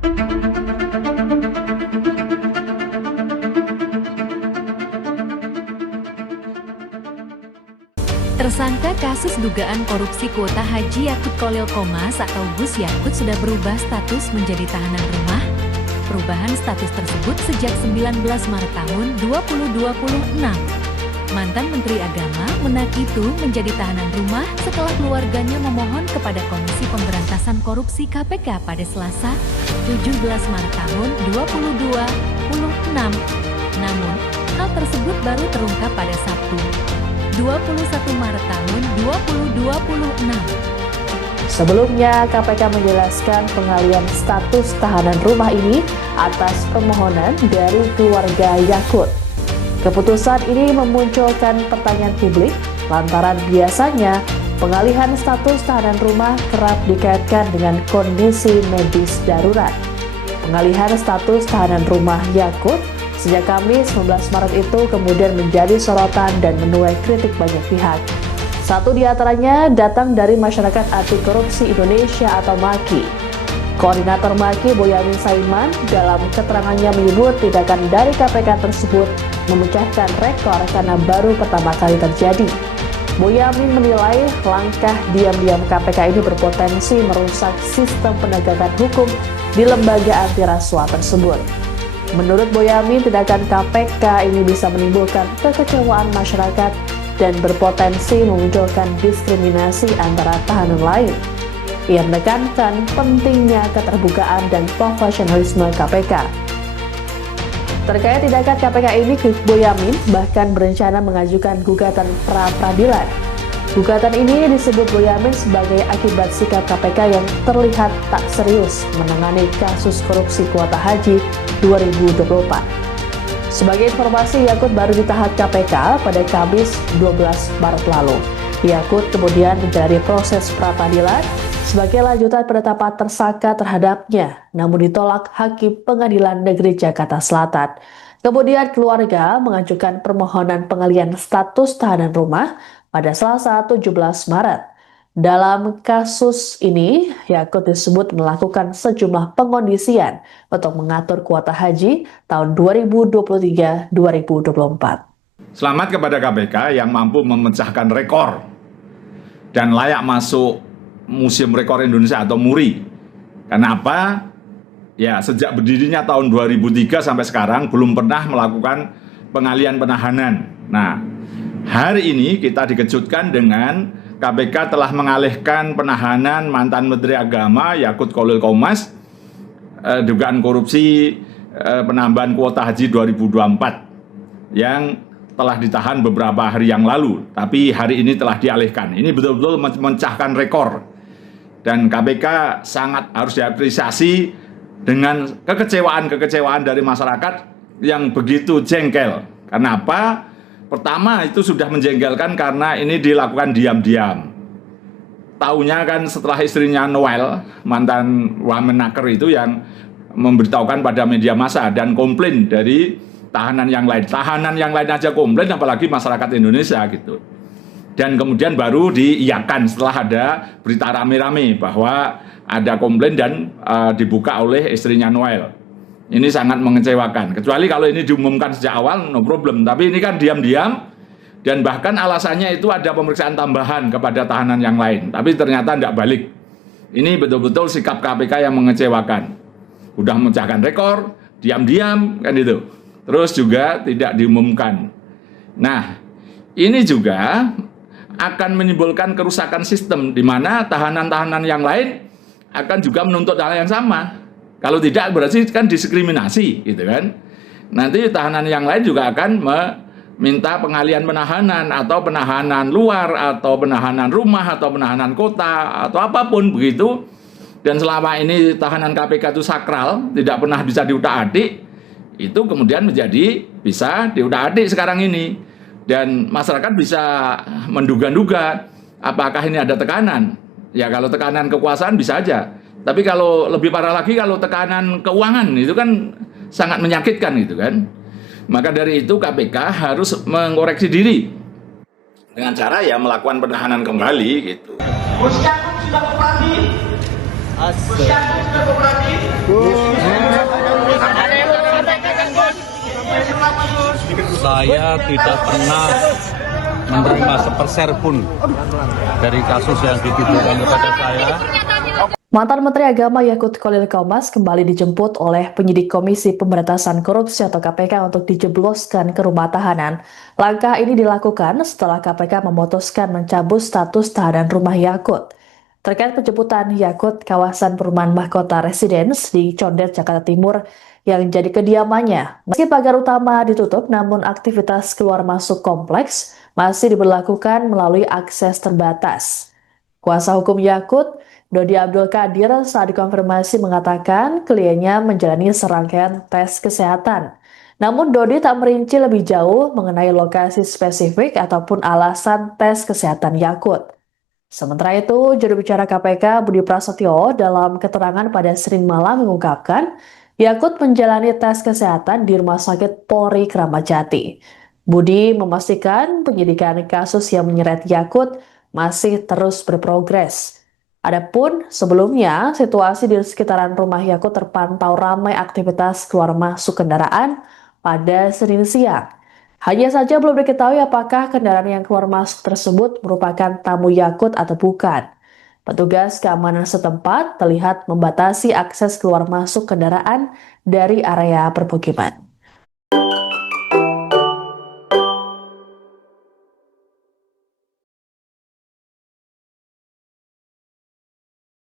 Tersangka kasus dugaan korupsi kuota haji Yakut Kholil Qomas atau Gus Yakut sudah berubah status menjadi tahanan rumah. Perubahan status tersebut sejak 19 Maret tahun 2026. Mantan Menteri Agama Menak itu menjadi tahanan rumah setelah keluarganya memohon kepada Komisi Pemberantasan Korupsi KPK pada Selasa, 17 Maret tahun 2026. Namun, hal tersebut baru terungkap pada Sabtu, 21 Maret tahun 2026. Sebelumnya, KPK menjelaskan pengalihan status tahanan rumah ini atas permohonan dari keluarga Yakut. Keputusan ini memunculkan pertanyaan publik lantaran biasanya pengalihan status tahanan rumah kerap dikaitkan dengan kondisi medis darurat. Pengalihan status tahanan rumah Yakut sejak Kamis 19 Maret itu kemudian menjadi sorotan dan menuai kritik banyak pihak. Satu di antaranya datang dari Masyarakat Anti Korupsi Indonesia atau MAKI. Koordinator MAKI Boyamin Saiman dalam keterangannya menyebut tindakan dari KPK tersebut memecahkan rekor karena baru pertama kali terjadi. Boyamin menilai langkah diam-diam KPK ini berpotensi merusak sistem penegakan hukum di lembaga anti rasuah tersebut. Menurut Boyamin, tindakan KPK ini bisa menimbulkan kekecewaan masyarakat dan berpotensi memunculkan diskriminasi antara tahanan lain. Ia menekankan pentingnya keterbukaan dan profesionalisme KPK. Terkait tindakan KPK ini, Boyamin bahkan berencana mengajukan gugatan pra-peradilan. Gugatan ini disebut Boyamin sebagai akibat sikap KPK yang terlihat tak serius menangani kasus korupsi kuota haji 2024. Sebagai informasi, Yakut baru ditahan KPK pada Kamis 12 Maret lalu. Yakut kemudian menjalani proses pra-peradilan sebagai lanjutan penetapan tersangka terhadapnya, namun ditolak Hakim Pengadilan Negeri Jakarta Selatan. Kemudian keluarga mengajukan permohonan pengalihan status tahanan rumah pada Selasa 17 Maret. Dalam kasus ini, Yakut disebut melakukan sejumlah pengondisian untuk mengatur kuota haji tahun 2023-2024. Selamat kepada KPK yang mampu memecahkan rekor dan layak masuk Museum Rekor Indonesia atau MURI. Kenapa? Ya, sejak berdirinya tahun 2003 sampai sekarang belum pernah melakukan pengalihan penahanan. Nah, hari ini kita dikejutkan dengan KPK telah mengalihkan penahanan mantan Menteri Agama Yakut Kholil Qomas dugaan korupsi penambahan kuota haji 2024 yang telah ditahan beberapa hari yang lalu, tapi hari ini telah dialihkan. Ini betul-betul memecahkan rekor dan KPK sangat harus diapresiasi dengan kekecewaan dari masyarakat yang begitu jengkel. Kenapa? Pertama, itu sudah menjengkelkan karena ini dilakukan diam-diam. Taunya kan setelah istrinya Noel, mantan Wamenaker itu yang memberitahukan pada media massa dan komplain dari tahanan yang lain. Tahanan yang lain aja komplain, apalagi masyarakat Indonesia gitu. Dan kemudian baru diiyakan setelah ada berita rame-rame bahwa ada komplain dan dibuka oleh istrinya Noel. Ini sangat mengecewakan. Kecuali kalau ini diumumkan sejak awal, no problem. Tapi ini kan diam-diam dan bahkan alasannya itu ada pemeriksaan tambahan kepada tahanan yang lain. Tapi ternyata tidak balik. Ini betul-betul sikap KPK yang mengecewakan. Udah memecahkan rekor, diam-diam kan itu. Terus juga tidak diumumkan. Nah, ini juga akan menimbulkan kerusakan sistem di mana tahanan-tahanan yang lain akan juga menuntut hal yang sama. Kalau tidak berarti kan diskriminasi gitu kan. Nanti tahanan yang lain juga akan meminta pengalihan penahanan atau penahanan luar atau penahanan rumah atau penahanan kota atau apapun begitu. Dan selama ini tahanan KPK itu sakral, tidak pernah bisa diutak-atik, itu kemudian menjadi bisa diutak-atik sekarang ini. Dan masyarakat bisa menduga-duga apakah ini ada tekanan. Ya kalau tekanan kekuasaan bisa aja. Tapi kalau lebih parah lagi kalau tekanan keuangan itu kan sangat menyakitkan gitu kan. Maka dari itu KPK harus mengoreksi diri dengan cara ya melakukan penahanan kembali gitu. Gus Yakut sudah kooperatif. Gus Yakut sudah kooperatif. saya tidak pernah menerima seperser pun dari kasus yang dituduhkan kepada saya. Mantan Menteri Agama Yakut Khalil Qomas kembali dijemput oleh penyidik Komisi Pemberantasan Korupsi atau KPK untuk dijebloskan ke rumah tahanan. Langkah ini dilakukan setelah KPK memutuskan mencabut status tahanan rumah Yakut. Terkait penjemputan Yakut kawasan perumahan Mahkota Residence di Condet, Jakarta Timur yang jadi kediamannya. Meski pagar utama ditutup, namun aktivitas keluar masuk kompleks masih diberlakukan melalui akses terbatas. Kuasa hukum Yakut, Dodi Abdul Qadir, saat dikonfirmasi mengatakan kliennya menjalani serangkaian tes kesehatan. Namun Dodi tak merinci lebih jauh mengenai lokasi spesifik ataupun alasan tes kesehatan Yakut. Sementara itu, juru bicara KPK Budi Prasetyo dalam keterangan pada Senin malam mengungkapkan Yakut menjalani tes kesehatan di Rumah Sakit Polri Kramat Jati. Budi memastikan penyidikan kasus yang menyeret Yakut masih terus berprogres. Adapun sebelumnya, situasi di sekitaran rumah Yakut terpantau ramai aktivitas keluar masuk kendaraan pada Senin siang. Hanya saja belum diketahui apakah kendaraan yang keluar masuk tersebut merupakan tamu Yakut atau bukan. Petugas keamanan setempat terlihat membatasi akses keluar masuk kendaraan dari area permukiman.